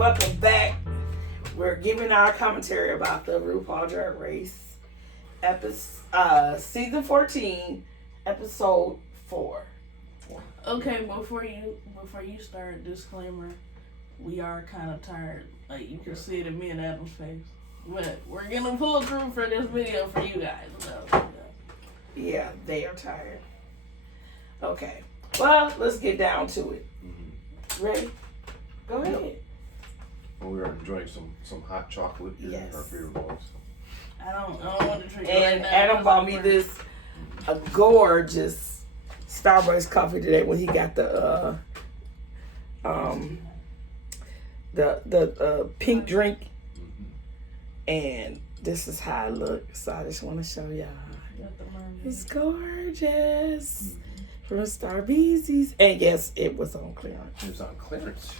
welcome back. We're giving our commentary about the RuPaul's Drag Race season 14, episode 4. Okay, before you start, disclaimer, we are kind of tired. Like, you can see it in me and Adam's face. But we're gonna pull through for this video for you guys. So, yeah, they are tired. Okay, well, let's get down to it. Ready? Go ahead. Well, we are enjoying some hot chocolate here in our favorite box. I don't want to drink it And right now. Adam bought me this a gorgeous Starbucks coffee today when he got the pink drink. And this is how it looks. So I just want to show y'all. It's gorgeous. From Starbucks. And yes, it was on clearance. It was on clearance.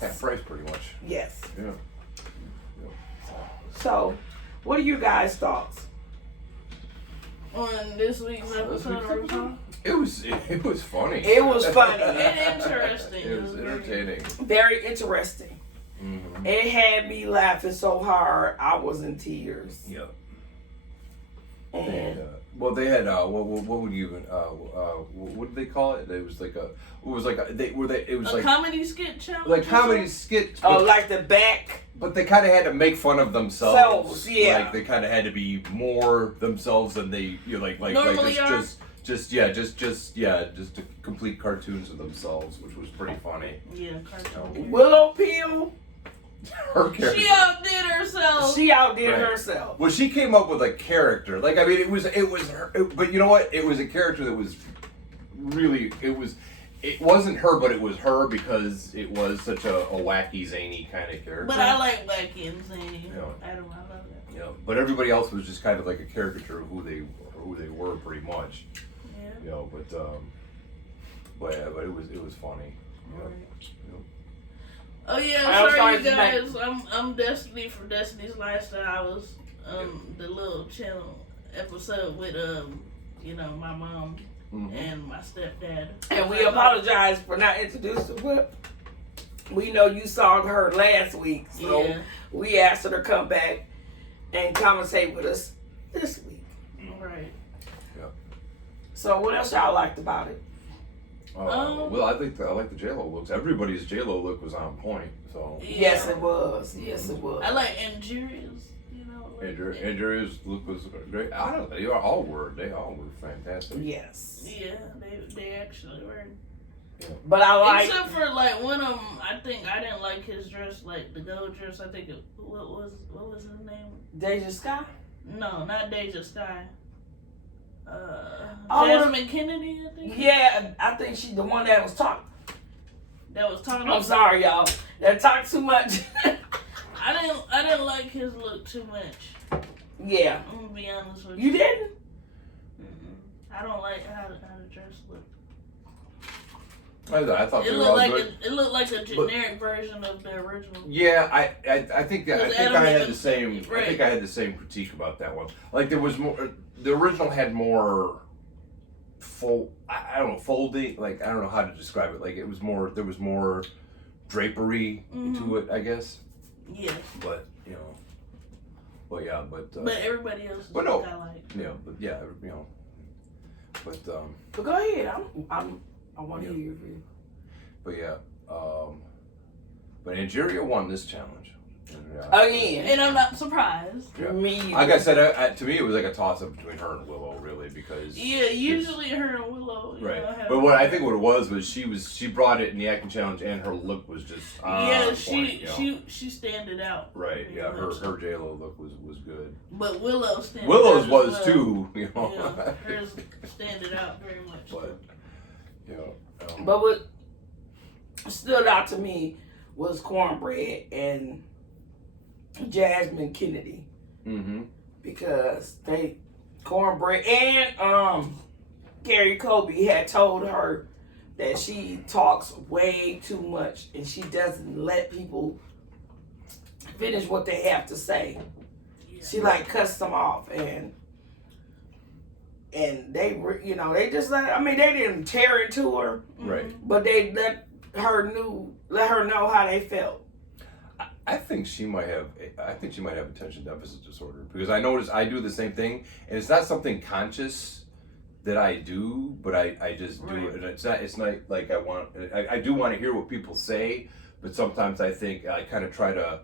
Half price, pretty much. Yes. Yeah. So, what are you guys' thoughts on this week's episode? It was funny. It was funny. And interesting. It was entertaining. Very interesting. Mm-hmm. It had me laughing so hard I was in tears. Yep. And they had what would you even what did they call it? It was like a comedy skit challenge. Like comedy skit. like the back. But they kind of had to make fun of themselves. Yeah. Like they kind of had to be more themselves than they normally are. Just to complete cartoons of themselves, which was pretty funny. Yeah, cartoon. Willow Peel. Her character. She outdid herself. Well, she came up with a character. Like, I mean, it was her. But you know what? It was a character that was really. It wasn't her, but it was her because it was such a wacky, zany kind of character. But I like wacky and zany. Yeah. I love that. Yeah. But everybody else was just kind of like a caricature of who they were, pretty much. Yeah. You know, but it was funny. You know? Right. You know? Oh yeah, sorry you guys. I'm Destiny from Destiny's Lifestyle. I was the little channel episode with my mom and my stepdad. And we apologize for not introducing her, but we know you saw her last week, so we asked her to come back and commentate with us this week. Right. Yeah. So what else y'all liked about it? Well, I like the J-Lo looks. Everybody's J-Lo look was on point. So yes, it was. Yes, it was. I like Andrea's. Andrea's look was great. I don't know. They all were fantastic. Yes. Yeah, they actually were. Yeah. But I like. Except for like one of them, I think I didn't like his dress, like the gold dress. I think what was his name? Deja Sky? No, not Deja Sky. Jasmine Kennedy, I think. Yeah, I think she's the one that was talking. I'm sorry, y'all. That talked too much. I didn't like his look too much. Yeah. I'm gonna be honest with you. You didn't? I don't like how the dress looked. I thought it they were all looked good. It looked like a generic version of the original. Yeah, I think I had the same. Right. I think I had the same critique about that one. Like there was more. The original had more folding. Like I don't know how to describe it. Like it was more. There was more drapery to it, I guess. Yeah. But But everybody else. But no. I like. Yeah. But yeah. But But go ahead. I want to hear your view. But yeah. But Nigeria won this challenge. Again. And I'm not surprised. Yeah. Me. Like I said, to me it was like a toss-up between her and Willow, really, because usually her and Willow. Right. But what it was she brought it in the acting challenge, and her look was just she standed out. Right. Yeah. Her J-Lo look was good. But Willow's was too. Yeah, hers standed out very much. But but what stood out to me was Cornbread and Jasmine Kennedy. Because Cornbread and Carrie Colby had told her that she talks way too much and she doesn't let people finish what they have to say. Yeah. She like cuts them off and they were, they just let. I mean, they didn't tear into her, right? But they let her let her know how they felt. I think she might have attention deficit disorder, because I notice I do the same thing, and it's not something conscious that I do, but I just do it, and it's not like I do want to hear what people say, but sometimes I think I kind of try to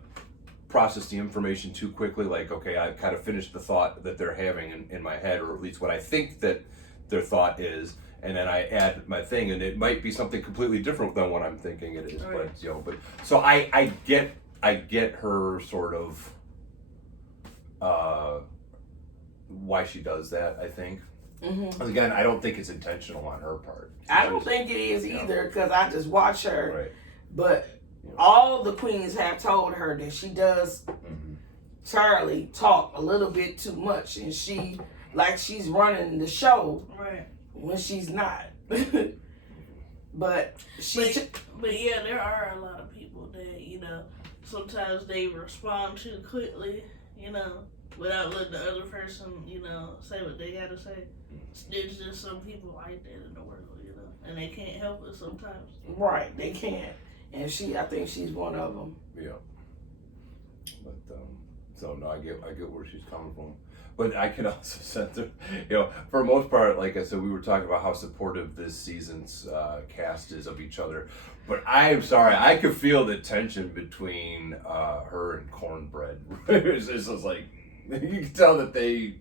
process the information too quickly. Like, okay, I've kind of finished the thought that they're having in my head, or at least what I think that their thought is, and then I add my thing, and it might be something completely different than what I'm thinking it is. Right. But so I get her sort of why she does that, I think. Mm-hmm. Again, I don't think it's intentional on her part. I don't think it is either, because I just watch her. Right. But all the queens have told her that she does Charlie talk a little bit too much, and she's running the show when she's not. But yeah, there are a lot of people that, sometimes they respond too quickly, without letting the other person, say what they gotta say. There's just some people like that in the world, and they can't help it sometimes. Right, they can't. And I think she's one of them. Yeah. But, so no, I get where she's coming from. But I can also sense that, for the most part, like I said, we were talking about how supportive this season's cast is of each other. But I'm sorry, I could feel the tension between her and Cornbread. It's just like, you can tell that they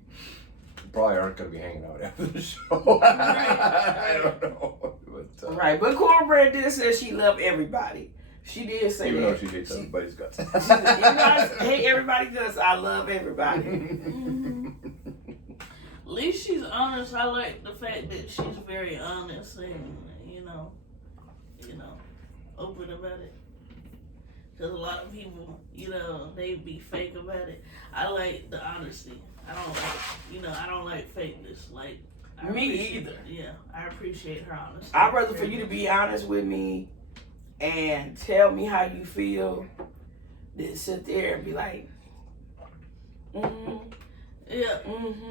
probably aren't going to be hanging out after the show. I don't know. But, but Cornbread did say she loved everybody. She did say even though she hates everybody's guts. Even though I hate everybody's guts, I love everybody. At least she's honest. I like the fact that she's very honest and, open about it. Because a lot of people, they be fake about it. I like the honesty. I don't like fakeness. Like, me either. Yeah, I appreciate her honesty. I'd rather for you to be honest with me and tell me how you feel than sit there and be like, yeah,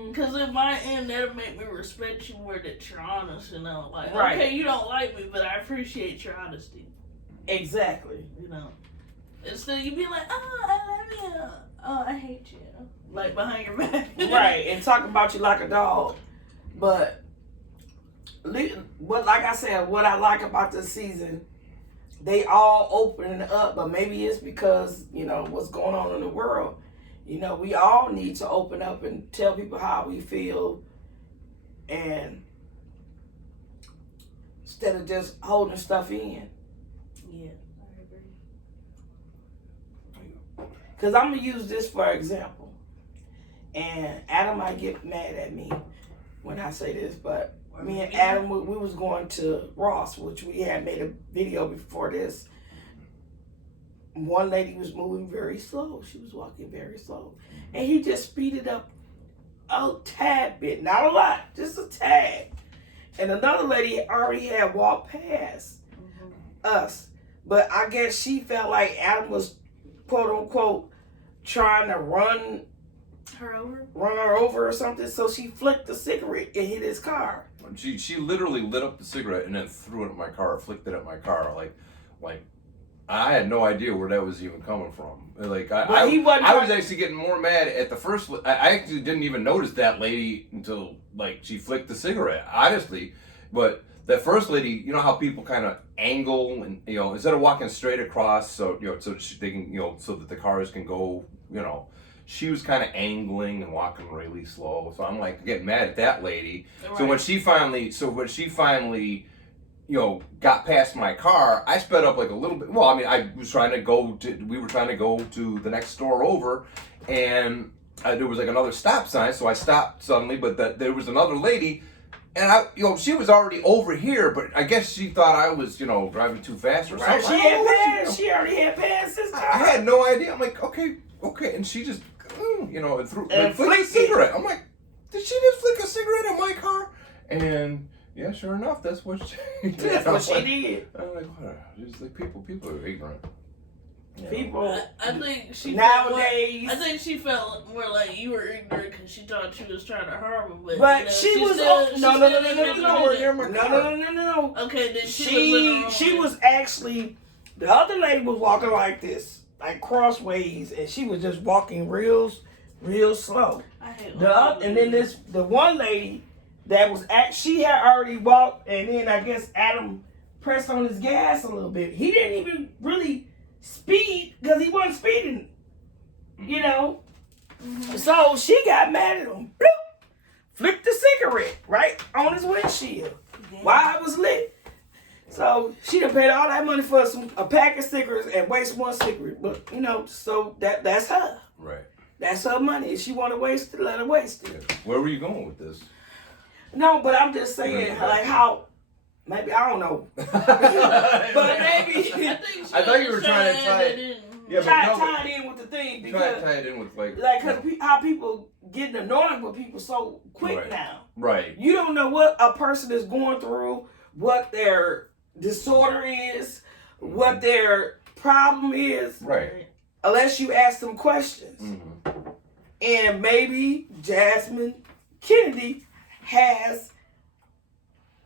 because in my end, that'll make me respect you more that you're honest, like, okay, you don't like me, but I appreciate your honesty. Exactly. Instead you be like, oh, I love you, oh, I hate you, like behind your back. Right, and talk about you like a dog. But like I said, what I like about this season, they all open up, but maybe it's because, what's going on in the world. We all need to open up and tell people how we feel, and instead of just holding stuff in. Yeah, I agree. Because I'm going to use this for example. And Adam might get mad at me when I say this, but me and Adam, we was going to Ross, which we had made a video before this. One lady was moving very slow. She was walking very slow. And he just speeded up a tad bit. Not a lot, just a tad. And another lady already had walked past us. But I guess she felt like Adam was, quote unquote, trying to run her over or something. So she flicked the cigarette and hit his car. She literally lit up the cigarette and then threw it at my car, flicked it at my car. Like I had no idea where that was even coming from. Like I was actually getting more mad at the first. I actually didn't even notice that lady until she flicked the cigarette. Honestly, but that first lady, you know how people kind of angle and instead of walking straight across, so they can so that the cars can go, she was kind of angling and walking really slow. So I'm getting mad at that lady. Right. So when she finally got past my car, I sped up a little bit. Well, we were trying to go to the next store over, and there was another stop sign, so I stopped suddenly, but there was another lady, and she was already over here, but I guess she thought I was, driving too fast or something. She already had passed his car. I had no idea. I'm like, okay, and she just, and flicked a cigarette. I'm like, did she just flick a cigarette in my car? And yeah, sure enough, that's what she did. That's what she did. I'm like, what? Just people are ignorant. People. I think she nowadays. I think she felt more like you were ignorant because she thought she was trying to harm him. But she was no. Okay, then she was actually The other lady was walking like this, like crossways, and she was just walking real slow. And then the one lady that was she had already walked, and then I guess Adam pressed on his gas a little bit. He didn't even really speed because he wasn't speeding, you know. Mm-hmm. So she got mad at him. Bloop, flipped the cigarette right on his windshield while I was lit. So she done paid all that money for a pack of cigarettes and waste one cigarette. But you know, so that's her. Right. That's her money. If she want to waste it, let her waste it. Yeah. Where were you going with this? No, but I'm just saying, like how. Maybe I don't know, but maybe I thought you were trying to tie it. Yeah, tie it in with the thing because tie it in with like cause how people getting annoyed with people so quick now. Right. You don't know what a person is going through, what their disorder is, what their problem is. Right. Unless you ask them questions. Mm-hmm. And maybe Jasmine Kennedy has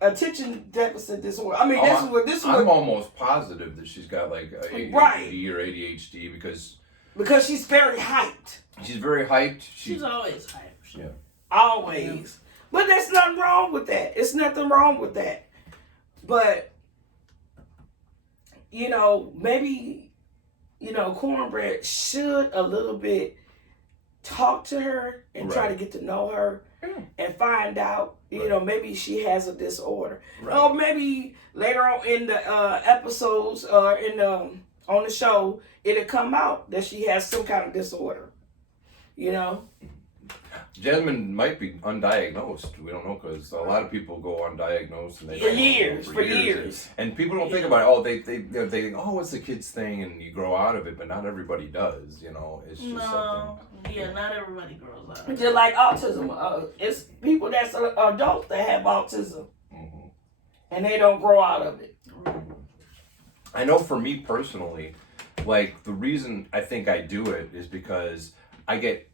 attention deficit disorder. I mean, this is what I'm almost positive that she's got like ADHD or ADHD because she's very hyped. She's very hyped. She's always hyped. Yeah. Always. Yeah. But there's nothing wrong with that. It's nothing wrong with that. But you know, maybe Cornbread should a little bit talk to her and try to get to know her and find out, maybe she has a disorder. Right. Or maybe later on in the episodes or on the show, it'll come out that she has some kind of disorder. Jasmine might be undiagnosed. We don't know because a lot of people go undiagnosed and they for years. And people don't think about it. Oh, they think, oh, it's a kid's thing, and you grow out of it. But not everybody does. It's just something. Yeah, not everybody grows out of it. Just like autism, it's people that's adults that have autism, and they don't grow out of it. I know for me personally, like the reason I think I do it is because I get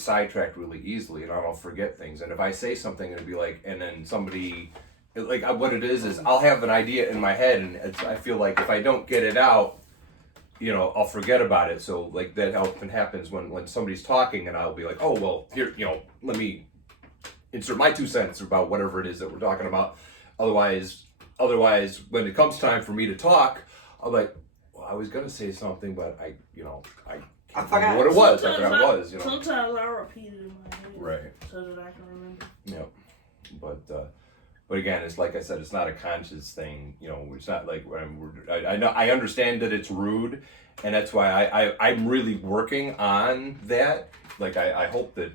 sidetracked really easily and I'll forget things. And if I say something, it'll be like, and then somebody, like what it is I'll have an idea in my head and I feel like if I don't get it out, I'll forget about it. So like that often happens when somebody's talking and I'll be like, oh, well, here, let me insert my 2 cents about whatever it is that we're talking about. Otherwise, when it comes time for me to talk, I'm like, well, I was going to say something, but I forgot what it was. I forgot what it was. Sometimes I repeat it in my head, right, so that I can remember. Yeah, but again, it's like I said, it's not a conscious thing. It's not like I understand that it's rude, and that's why I'm really working on that. Like I hope that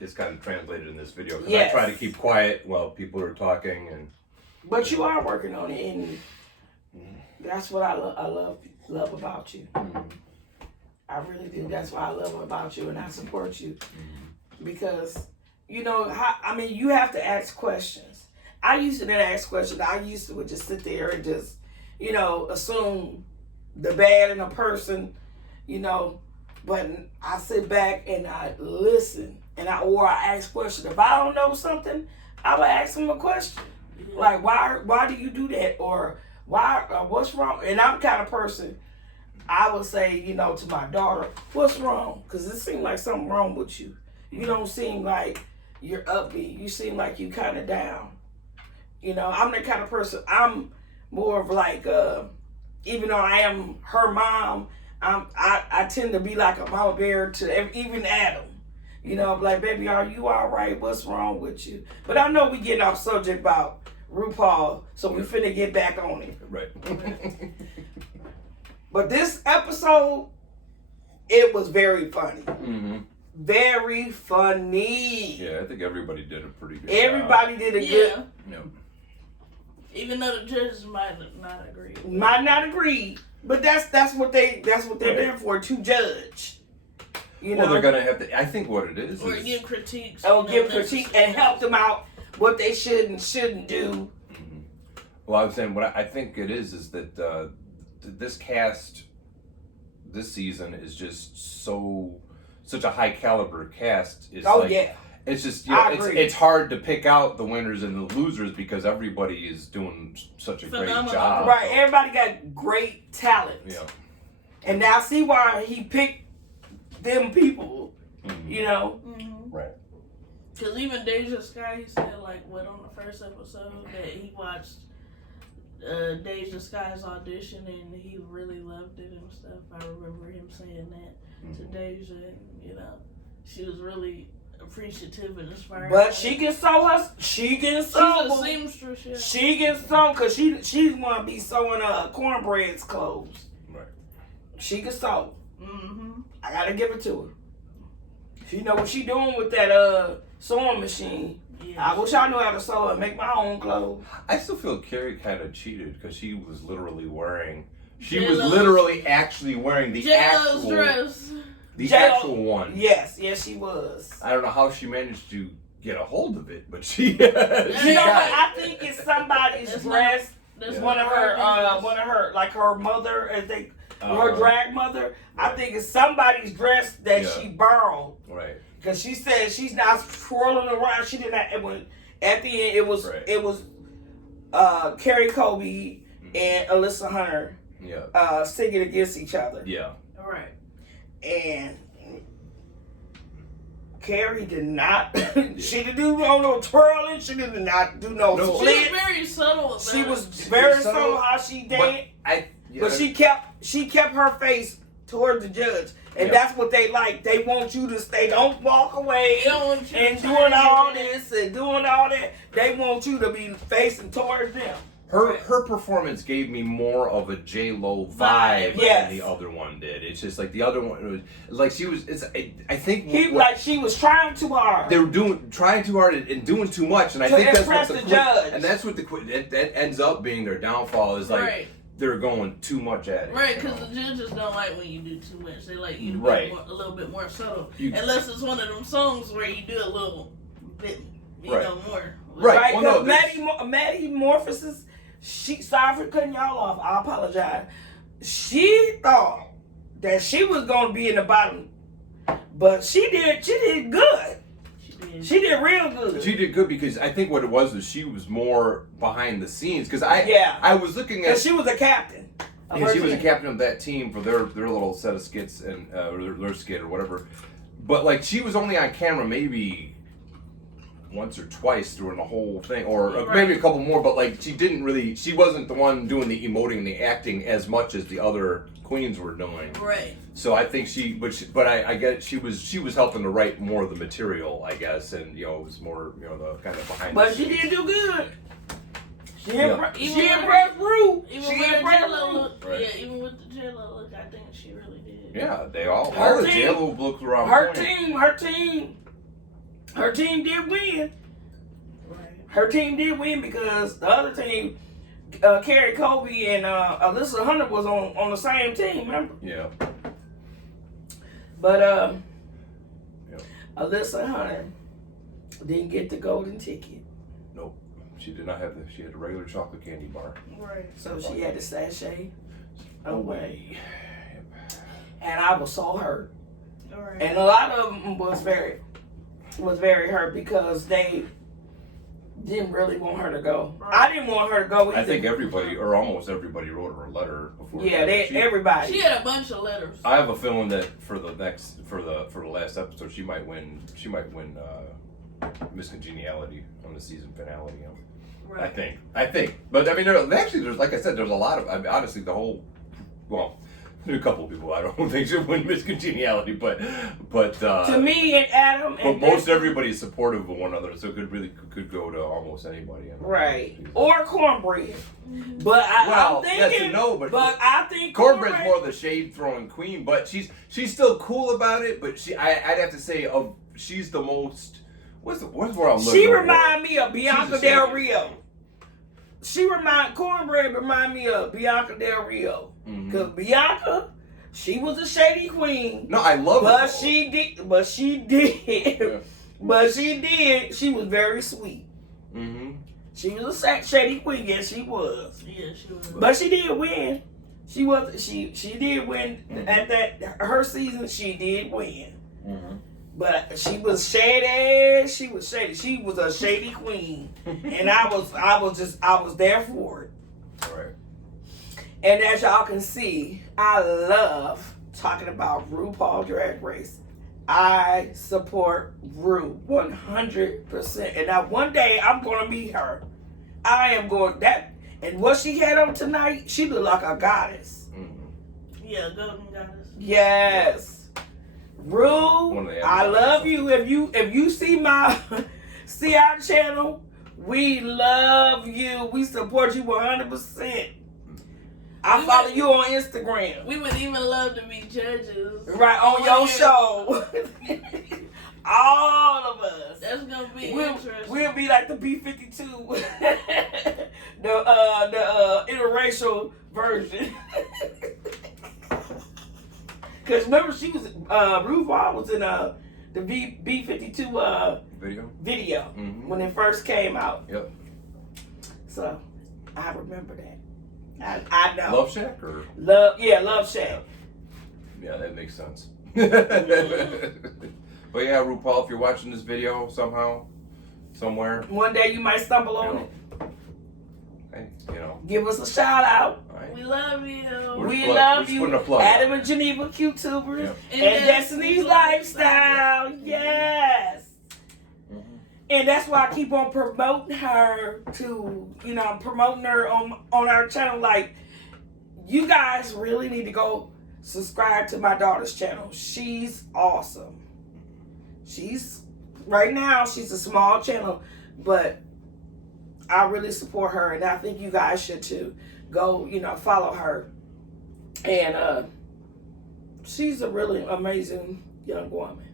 it's kind of translated in this video because I try to keep quiet while people are talking But you are working on it, and that's what I love about you. Mm-hmm. I really do. That's what I love about you, and I support you because you have to ask questions. I used to not ask questions. I used to would just sit there and just assume the bad in a person, But I sit back and I listen, and I ask questions. If I don't know something, I would ask them a question. Like, why do you do that? Or why, what's wrong? And I'm the kind of person, I would say, to my daughter, what's wrong? Because it seems like something wrong with you. You don't seem like you're upbeat. You seem like you kind of down. I'm the kind of person, I'm more of like, even though I am her mom, I tend to be like a mama bear to even Adam. I'm like, baby, are you all right? What's wrong with you? But I know we getting off subject about RuPaul, so we finna get back on it. Right. But this episode, it was very funny. Mm-hmm. Very funny. Yeah, I think everybody did a pretty good Everybody job. did a good. Yeah. Even though the judges might not agree. But that's what they're there for, to judge. Well, they're gonna have to. I think what it is or give critiques. Give critique and help them out what they should and shouldn't do. Mm-hmm. Well, I'm saying what I think it is that this cast this season is just such a high caliber cast. It's It's just, you know, it's hard to pick out the winners and the losers because everybody is doing such a great job. Right, everybody got great talent. Yeah. And now I see why he picked them people, you know? Mm-hmm. Right. Because even Deja Sky, he said, like, what, on the first episode, that he watched Deja Sky's audition and he really loved it and stuff. I remember him saying that to Deja, and, you know, she was really appreciative and inspiring. But she can sew her. She can sew. She's a seamstress. Yeah. She can sew because she's want to be sewing cornbread's clothes. Right. She can sew. Mm-hmm. I gotta give it to her. She know what she doing with that sewing machine. Yeah, I wish I knew how to sew and make my own clothes. I still feel Carrie kind of cheated because she was literally wearing. She J-Lo's, was literally actually wearing the J-Lo's dress. The actual one. Yes, she was. I don't know how she managed to get a hold of it, but she. You know what? I think it's somebody's dress. One of her, like her mother, as they, her drag mother. I think it's somebody's dress that she borrowed. Right. Because she said she's not swirling around. She did not. At the end, it was Carrie Colby and Alyssa Hunter. Yeah. Singing against each other. Yeah. All right. And Carrie did not. She didn't do no twirling. She did not do no split. She was very subtle. She was very subtle how she danced. But she kept her face toward the judge. And that's what they like. They want you to stay. Don't walk away and doing all this and doing all that. They want you to be facing towards them. Her performance gave me more of a J-Lo vibe than the other one did. It's just like the other one was like she was. I think she was trying too hard. They were trying too hard and doing too much, and I think that's what the judge. And that's what that ends up being their downfall. Is like they're going too much at it. Right, because the judges don't like when you do too much. They like you to be a little bit more subtle. Unless it's one of them songs where you do a little bit, you know, more. Right. Well, no, Maddie Morphosis. Sorry for cutting y'all off. I apologize. She thought that she was going to be in the bottom, but she did good. She did real good. She did good because I think what it was she was more behind the scenes. Because I was looking at. She was a captain. She was a captain of that team for their little set of skits and their skit or whatever. But like she was only on camera maybe once or twice during the whole thing, or maybe a couple more. But like she wasn't the one doing the emoting, the acting as much as the other queens were doing. Right. So I think but I get she was helping to write more of the material, I guess, and you know it was more the kind of behind. But she did do good. She impressed Ru. Even with the J-Lo look, even with the J-Lo look, I think she really did. Yeah, they all the J-Lo looks around. Her team did win. Right. Her team did win because the other team, Carrie Colby and Alyssa Hunter was on the same team, remember? Yeah. But Alyssa Hunter didn't get the golden ticket. Nope. She did not have she had a regular chocolate candy bar. Right. So she had the sachet away. And I was so hurt. All right. And a lot of them was very hurt because they didn't really want her to go. Right. I didn't want her to go either. I think everybody, or almost everybody, wrote her a letter before. Yeah, everybody. She had a bunch of letters. I have a feeling that for the last episode, she might win Miss Congeniality on the season finale. You know? Right. I think. But I mean, there's like I said, there's a lot of. I mean, honestly, there's a couple of people I don't think should win Miss Congeniality, but to me and Adam, but most everybody's supportive of one another, so it could go to almost anybody. Right, or Cornbread. But I'm thinking, yes and no, but I think Cornbread's more of the shade throwing queen, but she's still cool about it. But I'd have to say she's the most. What's where I'm looking? She remind me of Bianca Del Rio. Cornbread remind me of Bianca Del Rio. Because Bianca, she was a shady queen. No, I love her. But she did. She was very sweet. Mm-hmm. She was a shady queen. Yes, she was. Yeah, she was. But she did win. She did win at her season. She did win. Mm-hmm. But she was shady. She was shady. She was a shady queen, and I was there for it. All right. And as y'all can see, I love talking about RuPaul Drag Race. I support Ru 100%. And now one day I'm gonna meet her. I am going that. And what she had on tonight, she looked like a goddess. Mm-hmm. Yeah, golden goddess. Yes. Ru, I love you. If you see our channel, we love you. We support you 100%. I follow you on Instagram. We would even love to be judges. Right, on your show. All of us. That's gonna be interesting. We'll be like the B-52, the interracial version. Because remember, she was RuPaul was in the B-52 video mm-hmm. when it first came out. Yep. So I remember that. I know. Love Shack or Love Shack. Yeah, that makes sense. But yeah, RuPaul, if you're watching this video somehow, somewhere, one day you might stumble on it. Hey, give us a shout out. Right. We love you. We love you. Adam and Geneva QTubers yep. and Destiny's Lifestyle. Yes. Mm-hmm. And that's why I keep on promoting her promoting her on our channel. Like, you guys really need to go subscribe to my daughter's channel. She's awesome. Right now, she's a small channel, but I really support her, and I think you guys should too. Go, follow her. And she's a really amazing young woman.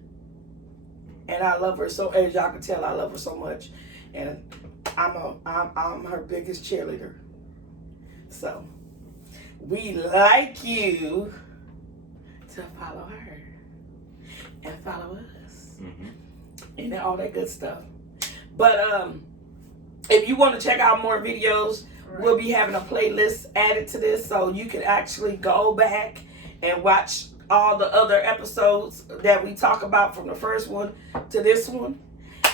And I love her so, as y'all can tell, I love her so much. And I'm her biggest cheerleader. So, we like you to follow her and follow us. Mm-hmm. And all that good stuff. But if you want to check out more videos, right. We'll be having a playlist added to this, so you can actually go back and watch all the other episodes that we talk about from the first one to this one.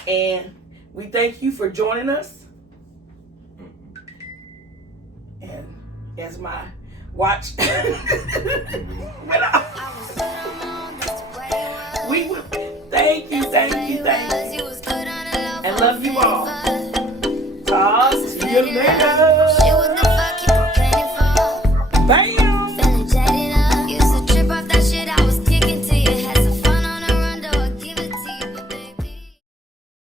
And we thank you for joining us. And as my watch we will thank you. And love you